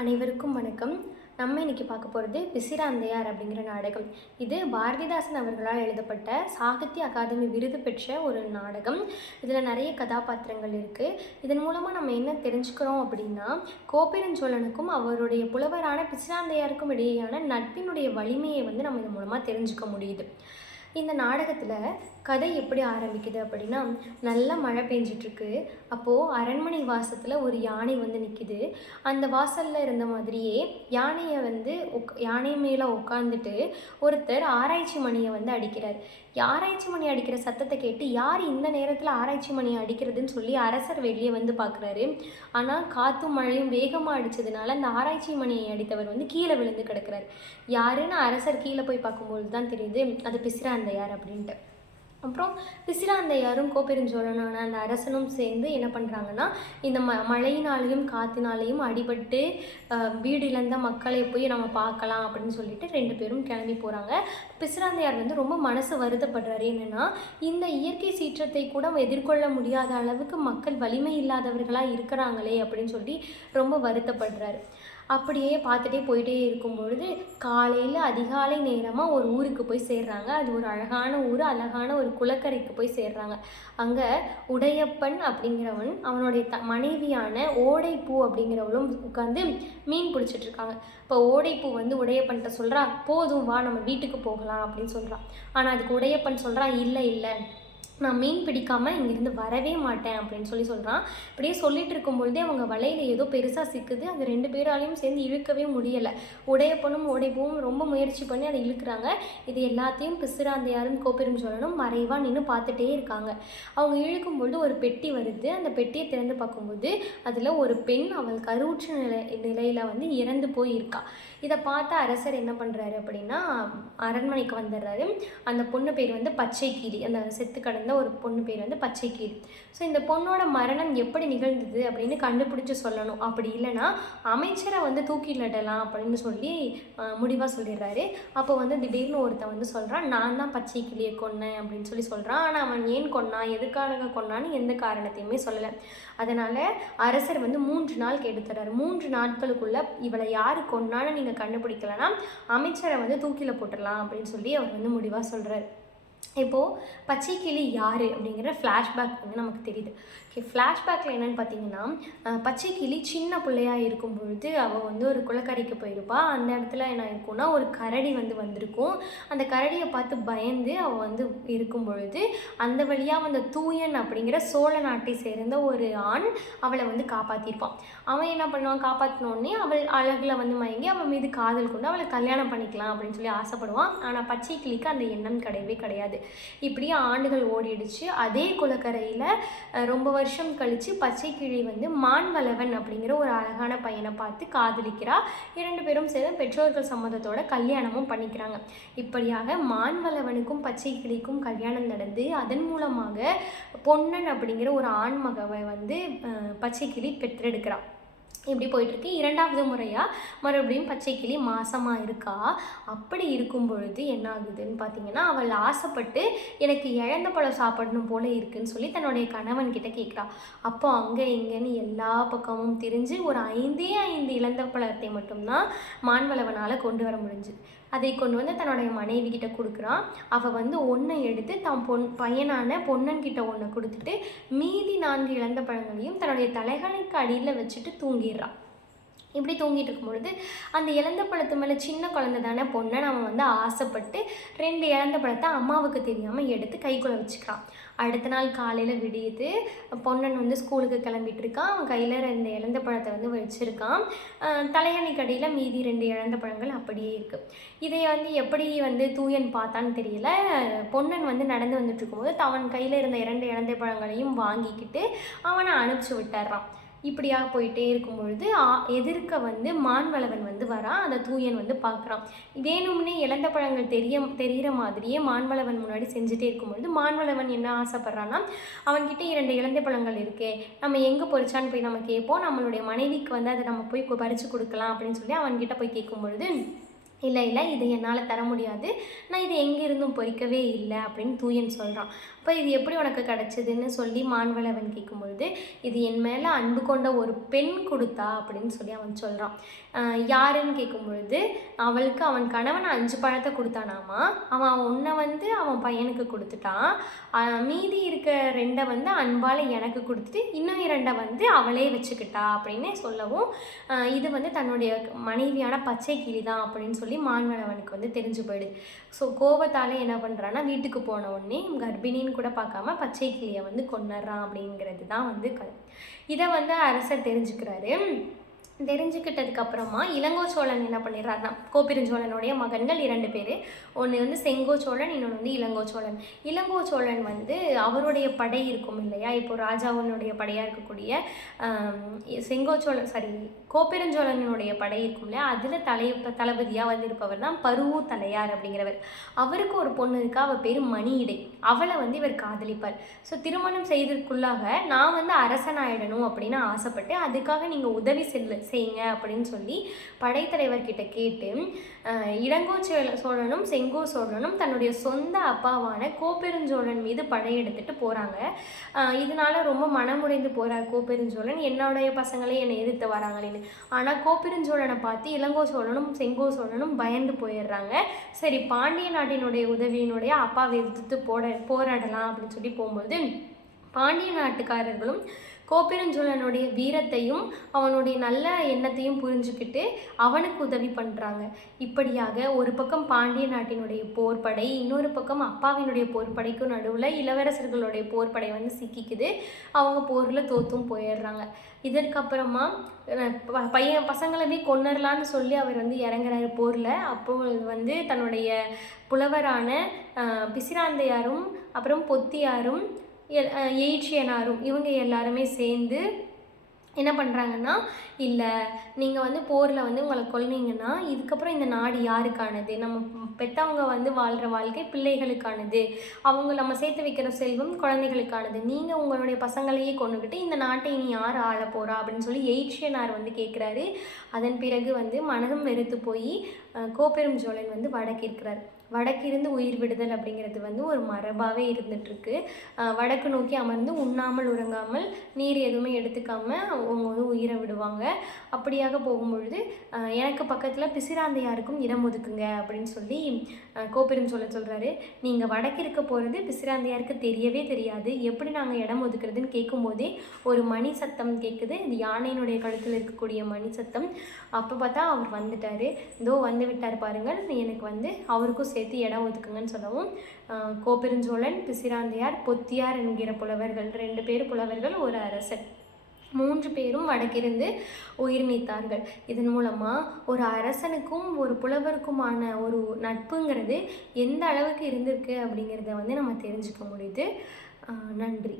அனைவருக்கும் வணக்கம். நம்ம இன்னைக்கு பார்க்க போகிறது பிசிராந்தையார் அப்படிங்கிற நாடகம். இது பாரதிதாசன் அவர்களால் எழுதப்பட்ட சாகித்ய அகாதமி விருது பெற்ற ஒரு நாடகம். இதில் நிறைய கதாபாத்திரங்கள் இருக்குது. இதன் மூலமாக நம்ம என்ன தெரிஞ்சுக்கிறோம் அப்படின்னா, கோப்பெருஞ்சோழனுக்கும் அவருடைய புலவரான பிசிராந்தையாருக்கும் இடையேயான நட்பினுடைய வலிமையை நம்ம இதன் மூலமாக தெரிஞ்சுக்க முடியுது. இந்த நாடகத்தில் கதை எப்படி ஆரம்பிக்குது அப்படின்னா, நல்லா மழை பெஞ்சிட்ருக்கு. அப்போது அரண்மனை வாசத்தில் ஒரு யானை நிற்கிது. அந்த வாசலில் இருந்த மாதிரியே யானை மேலே உட்காந்துட்டு ஒருத்தர் ஆராய்ச்சி மணியை அடிக்கிறார். ஆராய்ச்சி மணி அடிக்கிற சத்தத்தை கேட்டு யார் இந்த நேரத்தில் ஆராய்ச்சி மணியை அடிக்கிறதுன்னு சொல்லி அரசர் வெளியே பார்க்குறாரு. ஆனால் காற்றும் மழையும் வேகமாக அடித்ததுனால அந்த ஆராய்ச்சி மணியை அடித்தவர் கீழே விழுந்து கிடக்கிறார். யாருன்னு அரசர் கீழே போய் பார்க்கும்போது தான் தெரியுது அது பிசிராந்தையார் அப்படின்ட்டு. அப்புறம் பிசிராந்தையாரும் கோப்பெருஞ்சோழனான அந்த அரசனும் சேர்ந்து என்ன பண்ணுறாங்கன்னா, இந்த மழையினாலேயும் காற்றினாலேயும் அடிபட்டு வீடு இழந்த மக்களை போய் நம்ம பார்க்கலாம் அப்படின்னு சொல்லிட்டு 2 பேரும் கிளம்பி போகிறாங்க. பிசிராந்தையார் ரொம்ப மனசு வருத்தப்படுறாரு. என்னென்னா, இந்த இயற்கை சீற்றத்தை கூட எதிர்கொள்ள முடியாத அளவுக்கு மக்கள் வலிமை இல்லாதவர்களாக இருக்கிறாங்களே அப்படின்னு சொல்லி ரொம்ப வருத்தப்படுறாரு. அப்படியே பார்த்துட்டே போயிட்டே இருக்கும் பொழுது காலையில் அதிகாலை நேரமாக ஒரு ஊருக்கு போய் சேர்றாங்க. அது ஒரு அழகான ஊர், அழகான ஒரு குளக்கரைக்கு போய் சேர்றாங்க. அங்கே உடையப்பன் அப்படிங்கிறவன் அவனுடைய மனைவியான ஓடைப்பூ அப்படிங்கிறவளும் உட்காந்து மீன் பிடிச்சிட்ருக்காங்க. இப்போ ஓடைப்பூ உடையப்பன்கிட்ட சொல்கிறா, போதும் வா நம்ம வீட்டுக்கு போகலாம் அப்படின்னு சொல்கிறான். ஆனால் அதுக்கு உடையப்பன் சொல்கிறான், இல்லை இல்லை, நான் மீன் பிடிக்காமல் இங்கேருந்து வரவே மாட்டேன் அப்படின்னு சொல்கிறான். இப்படியே சொல்லிட்டு இருக்கும்பொழுதே அவங்க வலையில் ஏதோ பெருசாக சிக்குது. அது 2 பேராலையும் சேர்ந்து இழுக்கவே முடியலை. உடையப்பனும் ஓடைப்பூவும் ரொம்ப முயற்சி பண்ணி அதை இழுக்கிறாங்க. இது எல்லாத்தையும் பிசிராந்தையாரும் கோப்பெருஞ்சோழனும் மறைவாக நின்று பார்த்துட்டே இருக்காங்க. அவங்க இழுக்கும்பொழுது ஒரு பெட்டி வருது. அந்த பெட்டியை திறந்து பார்க்கும்போது அதில் ஒரு பெண் அவள் கருவுற்ற நிலையில் இறந்து போய் இருக்கா. இதை பார்த்த அரசர் என்ன பண்ணுறாரு அப்படின்னா, அரண்மனைக்கு வந்துடுறாரு. அந்த பொண்ணு பேர் பச்சைக்கிளி. அந்த செத்து கடந்த ஒரு பொண்ணு பேர் பச்சைக்கிளி. ஸோ இந்த பொண்ணோட மரணம் எப்படி நிகழ்ந்தது அப்படின்னு கண்டுபிடிச்சி சொல்லணும். அப்படி இல்லைன்னா அமைச்சரை தூக்கிலிடலாம் அப்படின்னு சொல்லி முடிவாக சொல்லிடுறாரு. அப்போ திடீர்னு ஒருத்தன் சொல்கிறான், நான் தான் பச்சைக்கிளியை கொன்னேன் அப்படின்னு சொல்கிறான். ஆனால் அவன் ஏன் கொன்னான், எதுக்காக கொன்னான்னு எந்த காரணத்தையுமே சொல்லலை. அதனால் அரசர் 3 நாள் கேட்டுத்தராரு. 3 நாட்களுக்குள்ளே இவளை யார் கொன்னான்னு நீங்கள் கண்டுபிடிக்கலன்னா அமைச்சரை தூக்கில் போட்டுடலாம் அப்படின்னு சொல்லி அவர் முடிவாக சொல்கிறார். இப்போது பச்சைக்கிளி யார் அப்படிங்கிற ஃப்ளாஷ்பேக் நமக்கு தெரியுது. ஃப்ளாஷ்பேக்கில் என்னென்னு பார்த்தீங்கன்னா, பச்சைக்கிளி சின்ன பிள்ளையாக இருக்கும் பொழுது அவள் ஒரு குளக்கரைக்கு போயிருப்பாள். அந்த இடத்துல என்ன இருக்கும்னா, ஒரு கரடி வந்திருக்கும். அந்த கரடியை பார்த்து பயந்து அவள் இருக்கும் பொழுது அந்த வழியாக தூயன் அப்படிங்கிற சோழ நாட்டை சேர்ந்த ஒரு ஆண் அவளை காப்பாற்றிருப்பான். அவன் என்ன பண்ணுவான், காப்பாற்றினோடனே அவள் அழகில் மயங்கி அவன் மீது காதல் கொண்டு அவளை கல்யாணம் பண்ணிக்கலாம் அப்படின்னு சொல்லி ஆசைப்படுவான். ஆனால் பச்சைக்கிளிக்கு அந்த எண்ணம் கிடையவே கிடையாது. இப்படியே ஆண்டுகள் ஓடிடுச்சு. அதே குளக்கரையில் ரொம்ப வருஷம் கழித்து பச்சைக்கிளி மான்வளவன் அப்படிங்கிற ஒரு அழகான பையனை பார்த்து காதலிக்கிறா. 2 பேரும் சேர்ந்து பெற்றோர்கள் சம்மதத்தோட கல்யாணமும் பண்ணிக்கிறாங்க. இப்படியாக மான்வளவனுக்கும் பச்சைக்கிளிக்கும் கல்யாணம் நடந்து அதன் மூலமாக பொன்னன் அப்படிங்கிற ஒரு ஆண்மகவை பச்சைக்கிளி பெற்றெடுக்கிறான். இப்படி போயிட்டுருக்கு. 2வது முறையாக மறுபடியும் பச்சைக்கிளி மாசமாக இருக்கா. அப்படி இருக்கும் பொழுது என்ன ஆகுதுன்னு பார்த்தீங்கன்னா, அவள் ஆசைப்பட்டு எனக்கு இழந்த பழம் சாப்பிடணும் போல இருக்குன்னு சொல்லி தன்னுடைய கணவன்கிட்ட கேட்குறா. அப்போ அங்கே இங்கேன்னு எல்லா பக்கமும் திரிஞ்சு ஒரு 5 இழந்த பழத்தை மட்டும்தான் மான்வளவனால் கொண்டு வர முடிஞ்சுது. அதை கொண்டு தன்னுடைய மனைவி கிட்ட கொடுக்குறான். அவள் ஒன்றை எடுத்து பையனான பொன்னன்கிட்ட ஒன்றை கொடுத்துட்டு மீதி 4 இழந்த பழங்களையும் தன்னுடைய தலைகணைக்கு அடியில் வச்சுட்டு தூங்கிடுறான். இப்படி தூங்கிட்டு இருக்கும் பொழுது அந்த இழந்த பழத்து மேலே சின்ன குழந்தை தானே பொன்னன், அவன் ஆசைப்பட்டு 2 இழந்த பழத்தை அம்மாவுக்கு தெரியாமல் எடுத்து கைக்குள்ளே வச்சுக்கிறான். அடுத்த நாள் காலையில் விடியுது. பொன்னன் ஸ்கூலுக்கு கிளம்பிட்டு இருக்கான். அவன் கையில் 2 இழந்த பழத்தை வச்சுருக்கான். தலையணைக்கடியில் மீதி 2 இழந்த பழங்கள் அப்படியே இருக்குது. இதை எப்படி தூயன் பார்த்தான்னு தெரியல. பொன்னன் நடந்து வந்துட்டு இருக்கும்போது அவன் கையில் இருந்த 2 இழந்த பழங்களையும் வாங்கிக்கிட்டு அவனை அனுப்பிச்சி விட்டுறான். இப்படியாக போயிட்டே இருக்கும் பொழுது எதிர்க்க மான்வளவன் வரான். அந்த தூயன் பார்க்குறான். வேணும்னே இழந்த பழங்கள் தெரிகிற மாதிரியே மான்வளவன் முன்னாடி செஞ்சுட்டே இருக்கும் பொழுது மான்வளவன் என்ன ஆசைப்பட்றான்னா, அவன்கிட்ட 2 இழந்த பழங்கள் இருக்கே, நம்ம எங்கே பொறிச்சான்னு போய் நம்ம கேட்போம், நம்மளுடைய மனைவிக்கு அதை நம்ம போய் பறித்து கொடுக்கலாம் அப்படின்னு சொல்லி அவன்கிட்ட போய் கேட்கும் பொழுது, இல்லை இது என்னால் தர முடியாது, நான் இது எங்கேருந்தும் பொறிக்கவே இல்லை அப்படின்னு தூயன் சொல்கிறான். இப்போ இது எப்படி உனக்கு கிடச்சிதுன்னு சொல்லி மான்வளவன் கேட்கும்பொழுது, இது என் மேலே அன்பு கொண்ட ஒரு பெண் கொடுத்தா அப்படின்னு சொல்லி அவன் சொல்கிறான். யாருன்னு கேட்கும்பொழுது, அவளுக்கு அவன் கணவன் 5 பழத்தை கொடுத்தானாமா. அவன் ஒன்றை வந்து அவன் பையனுக்கு கொடுத்துட்டான். மீதி இருக்க 2 வந்து அன்பால் எனக்கு கொடுத்துட்டு இன்னும் 2 வந்து அவளே வச்சுக்கிட்டா அப்படின்னு சொல்லவும், இது வந்து தன்னுடைய மனைவியான பச்சை கிளி தான் அப்படின்னு சொல்லி மான்வளவனுக்கு வந்து தெரிஞ்சு போயிடுது. ஸோ கோபத்தால் என்ன பண்ணுறான்னா, வீட்டுக்கு போன உடனே கர்ப்பிணின்னு கூட பார்க்காம பச்சை கிளியை வந்து கொன்னுடுறான் அப்படிங்கிறது தான் வந்து கதை. இதை வந்து அரசர் தெரிஞ்சுக்கிறாரு. தெரிஞ்சுக்கிட்டதுக்கு அப்புறமா இளங்கோ சோழன் என்ன பண்ணிடுறாருனா, கோப்பெருஞ்சோழனுடைய மகன்கள் 2 பேர். ஒன்று வந்து செங்கோ சோழன், இன்னொன்று வந்து இளங்கோ சோழன். இளங்கோ சோழன் வந்து அவருடைய படை இருக்கும் இல்லையா, இப்போ ராஜாவினுடைய படையாக இருக்கக்கூடிய செங்கோ சோழன் கோப்பெருஞ்சோழனுடைய படை இருக்கும் இல்லையா, அதில் தளபதியாக வந்து இருப்பவர் தான் பருவூர் தலையார் அப்படிங்கிறவர். அவருக்கு ஒரு பொண்ணு இருக்கா, அவள் பேர் மணியிடை. அவளை வந்து இவர் காதலிப்பார். ஸோ திருமணம் செய்ததற்குள்ளாக நான் வந்து அரசனாயிடணும் அப்படின்னு ஆசைப்பட்டு, அதுக்காக நீங்கள் உதவி செய்யுங்க அப்படின்னு சொல்லி படைத்தலைவர்கிட்ட கேட்டு இளங்கோ சோழனும் செங்கோ சோழனும் தன்னுடைய சொந்த அப்பாவான கோப்பெருஞ்சோழன் மீது படையெடுத்துட்டு போகிறாங்க. இதனால ரொம்ப மனமுடைந்து போகிறார் கோப்பெருஞ்சோழன், என்னுடைய பசங்களே என்னை எதிர்த்து வராங்களேன்னு. ஆனால் கோப்பெருஞ்சோழனை பார்த்து இளங்கோ சோழனும் செங்கோ சோழனும் பயந்து போயிடுறாங்க. சரி, பாண்டிய நாட்டினுடைய உதவியினுடைய அப்பாவை எதிர்த்து போராடலாம் அப்படின்னு சொல்லி போகும்போது, பாண்டிய நாட்டுக்காரர்களும் கோப்பெருஞ்சோழனுடைய வீரத்தையும் அவனுடைய நல்ல எண்ணத்தையும் புரிஞ்சுக்கிட்டு அவனுக்கு உதவி பண்ணுறாங்க. இப்படியாக ஒரு பக்கம் பாண்டிய நாட்டினுடைய போர்ப்படை, இன்னொரு பக்கம் அப்பாவினுடைய போர்ப்படைக்கும் நடுவில் இளவரசர்களுடைய போர்ப்படை வந்து சிக்கிக்குது. அவங்க போரில் தோற்றும் போயிடுறாங்க. இதற்கப்புறமா பசங்களவே கொன்னரலான்னு சொல்லி அவர் வந்து இறங்குறாரு போரில். அப்போது வந்து தன்னுடைய புலவரான பிசிராந்தையாரும் அப்புறம் பொத்தியாரும் எயிற்றியனாரும் இவங்க எல்லாருமே சேர்ந்து என்ன பண்ணுறாங்கன்னா, இல்லை நீங்கள் வந்து போரில் வந்து உங்களை கொல்னீங்கன்னா இதுக்கப்புறம் இந்த நாடு யாருக்கானது? நம்ம பெற்றவங்க வந்து வாழ்கிற வாழ்க்கை பிள்ளைகளுக்கானது, அவங்க நம்ம சேர்த்து வைக்கிற செல்வம் குழந்தைகளுக்கானது. நீங்கள் உங்களுடைய பசங்களையே கொண்டுக்கிட்டு இந்த நாட்டை இனி யார் ஆள போகிறா அப்படின்னு சொல்லி எயிற்றியனார் வந்து கேட்குறாரு. அதன் பிறகு வந்து மனதும் வெறுத்து போய் கோப்பெருஞ்சோழன் வந்து வடக்கிருக்கிறார். வடக்கிருந்து உயிர் விடுதல் அப்படிங்கிறது வந்து ஒரு மரபாகவே இருந்துகிட்ருக்கு. வடக்கு நோக்கி அமர்ந்து உண்ணாமல் உறங்காமல் நீர் எதுவுமே எடுத்துக்காமல் அவங்க வந்து உயிரை விடுவாங்க. அப்படியாக போகும்பொழுது எனக்கு பக்கத்தில் பிசிராந்தையாருக்கும் இடம் ஒதுக்குங்க அப்படின்னு சொல்லி கோப்பெருஞ்சோழன் சொல்கிறாரு. நீங்கள் வடக்கிருக்க போகிறது பிசிராந்தையாருக்கு தெரியவே தெரியாது, எப்படி நாங்கள் இடம் ஒதுக்குறதுன்னு கேட்கும்போதே ஒரு மணி சத்தம் கேட்குது. இந்த யானையினுடைய கழுத்தில் இருக்கக்கூடிய மணி சத்தம். அப்போ பார்த்தா அவர் வந்துட்டார். இதோ வந்து விட்டார் பாருங்கள், எனக்கு வந்து அவருக்கும் சேர்த்து இடம் ஒதுக்குங்கன்னு சொல்லவும் கோப்பெருஞ்சோழன், பிசிராந்தையார், பொத்தியார் என்கிற புலவர்கள் 2 பேர் புலவர்கள், ஒரு அரசர் 3 பேரும் வடக்கிருந்து உயிர் நீத்தார்கள். இதன் மூலமாக ஒரு அரசனுக்கும் ஒரு புலவருக்குமான ஒரு நட்புங்கிறது எந்த அளவுக்கு இருந்திருக்கு அப்படிங்கிறத வந்து நம்ம தெரிஞ்சுக்க முடியுது. நன்றி.